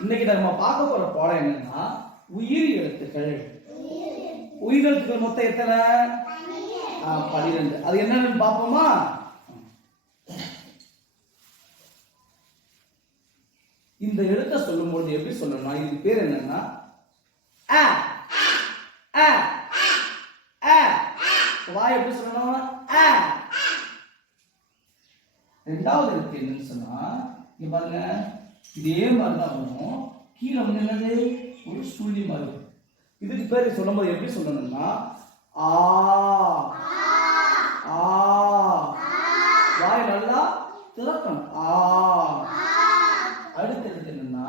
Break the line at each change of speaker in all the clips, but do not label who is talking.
இன்னைக்கு நம்ம பார்க்க போற பாடம் என்னன்னா உயிர் எழுத்துக்கள். உயிர் எழுத்துக்கள் மொத்தம் எத்தனை? பனிரெண்டு. அது என்னன்னு பார்ப்போமா? இந்த எழுத்தை சொல்லும்போது எப்படி சொல்லணும்னா இது பேர் என்னன்னா அ அ அ. வாய் எப்படி சொல்லணும்? அ. ரெண்டாவது எழுத்து என்னன்னு சொன்னா இங்க பாருங்க. இதே மாதிரி தான் வரும். கீழே வந்து என்னது? ஒரு சுழி மாதிரி இதுக்கு பேர் சொல்லும்போது எப்படி சொல்லணும்னா ஆ. ஆ. வாய் நல்லா திறக்கணும். ஆ. அடுத்த என்னன்னா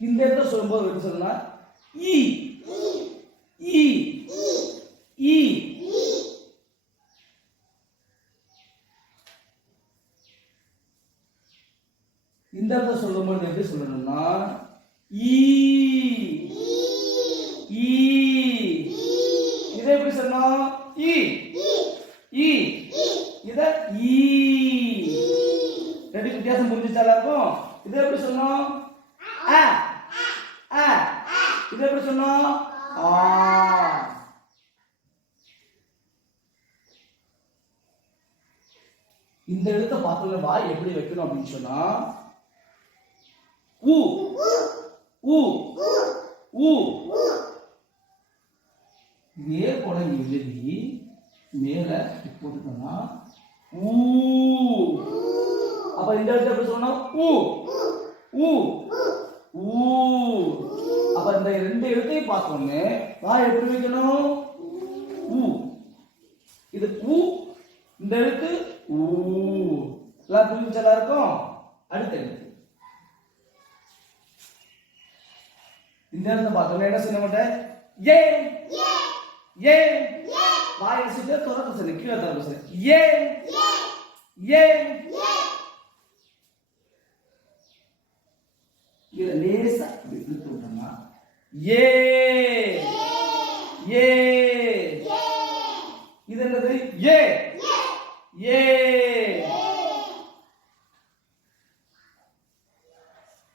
இந்த இடத்துல சொல்லும்போது எப்படி சொல்லணும்னா ஈ. இந்த இடத்துல சொல்லும்போது எப்படி சொல்லணும்னா ஈ. ஈ. இதை எப்படி சொல்லணும்? ஈ. ஈ. இத ஈ. ரெண்டு வித்தியாசம் புரிஞ்சுச்சா எல்லாருக்கும்? இதை எப்படி சொல்லணும்? அ. அ. இதை எப்படி சொல்லணும்? ஆ. இந்த எழுத்தை பார்த்தோம்னா வாய் எப்படி வைக்கணும் அப்படின்னு சொன்னா ஊ. ஊ. ஊ. இதே போல எழுதி மேல போட்டுட்டோம்னா ஊ. அப்ப இந்த இடத்துல எப்படி சொல்லணும் ஊ? ஊ. ஊ. அப்ப இந்த ரெண்டு எழுத்தையும் பார்த்தோன்னே வாய் எப்படி வைக்கணும்? ஊ. இது ஊ இந்த எழுத்து ஊ. எல்லாம் புரிஞ்சு எல்லாருக்கும்? அடுத்த எழுத்து. இந்த இடத்த பார்த்தோம்னா என்ன செய்ய மாட்டேன் ஏ ஏ வாய் அடிச்சுட்டு திறக்க சொல்லு கீழே திறக்க சொல்லு. ஏ ஏ கீழே லேசா இழுத்து விட்டோம்னா ஏ ஏ இது என்னது? ஏ ஏ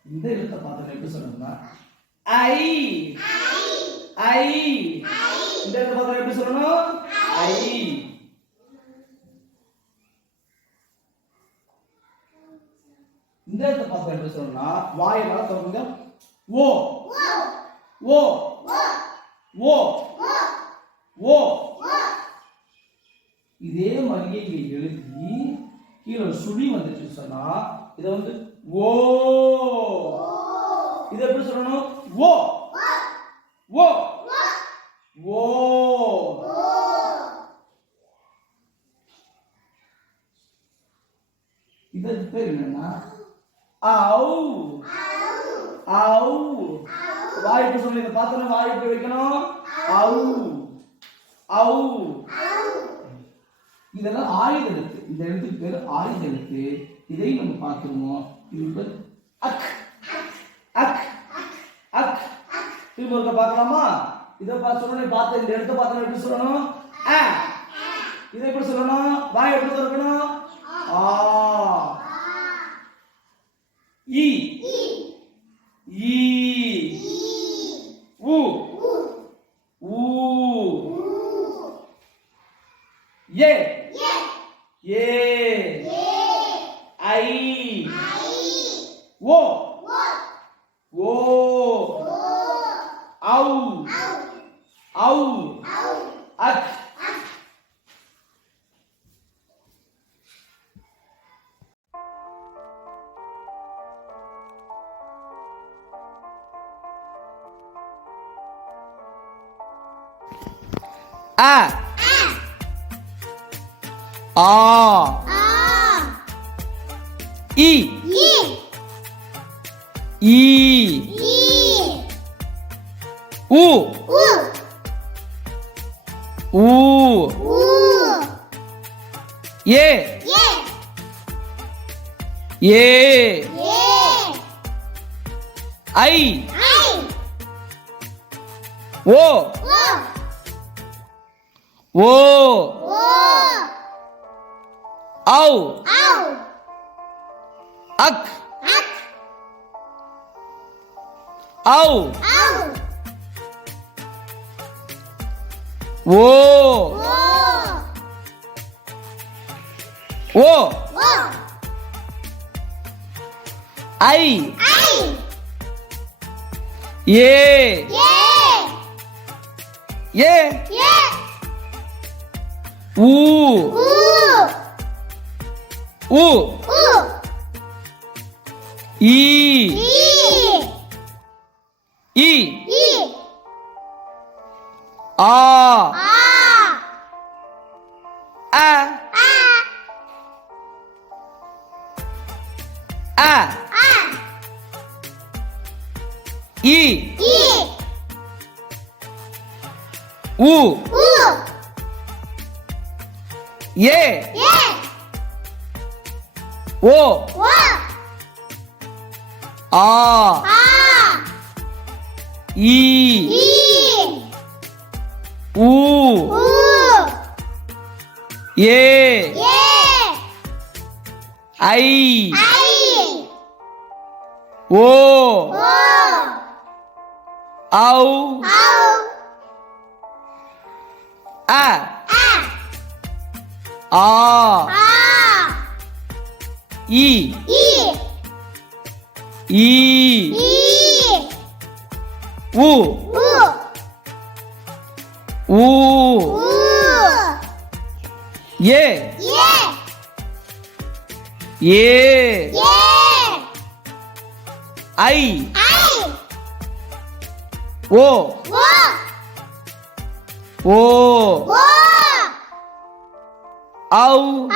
இந்த எழுத்தை பார்த்தோம் எப்படி சொல்லணும்னா ஐ. ஐ. இந்த பார்த்தா எப்படி சொல்லணும்? ஐ. இந்த இடத்தை பார்த்தா எப்படி சொல்லணும்னா வாயை நல்லா திறக்குங்க ஓ. ஓ. ஓ. ஓ. இதே மாதிரியே இங்க எழுதி கீழே சுழி வந்துச்சு சொன்னா இதை வந்து ஓ. இதை எப்படி சொல்லணும்? ஓ ஓ ஓ இதற்கு பேர் என்னன்னா ஆவு. ஆவு. வாய் எப்படி சொல்லி இதை பார்த்தோன்னா வாய் எப்படி வைக்கணும். ஆவு. ஆவு. இதெல்லாம் ஆயுத எழுத்து இந்த எழுத்துக்கு பேர் ஆயுத எழுத்து இதை நம்ம பார்த்துருவோம் இது அக் அக் திரும்ப ஒருக்க பார்க்கலாமா? இதை பார்த்து சொல்லணும் பார்த்து இந்த இடத்த பார்த்தோம் எப்படி சொல்லணும்? ஆ. இதை எப்படி சொல்லணும்? வாய் எப்படி திறக்கணும்? ஆ. இ ஈ. உ. ஊ ஏ. ஏ. ஐ. ஓ. அ. ஆ. இ. ஈ உ. ஊ ஏ. ஏ. ஐ ஓ. ஓ ஔ அக் ஔ
Au.
O
O.
O
O.
I
I.
A
Yeah.
A
Yeah.
Who
U.
Who
U.
E
E.
E
E.
Ah
A.
A
A.
A
A.
E
E.
Who
U.
A
Yeah.
O
O.
Ah
A.
E
E.
Who
U.
A
Yeah.
I
I.
O
O.
ஔ
Au.
A
A.
Ah
A.
E
E.
E
E.
Who
U.
Who
U.
A
Yeah.
A
Yeah.
I 아우.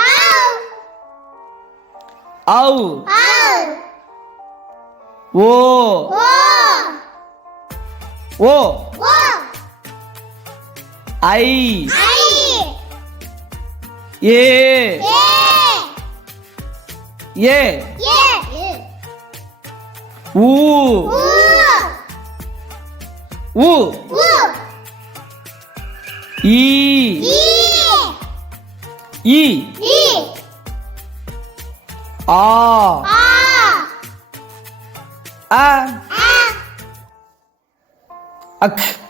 아우. 아우.
워.
워. 아이. 아이.
예. 예. 예. 예. 우. 우. 이.
I
I.
A
Yeah.
A
Yeah.
Who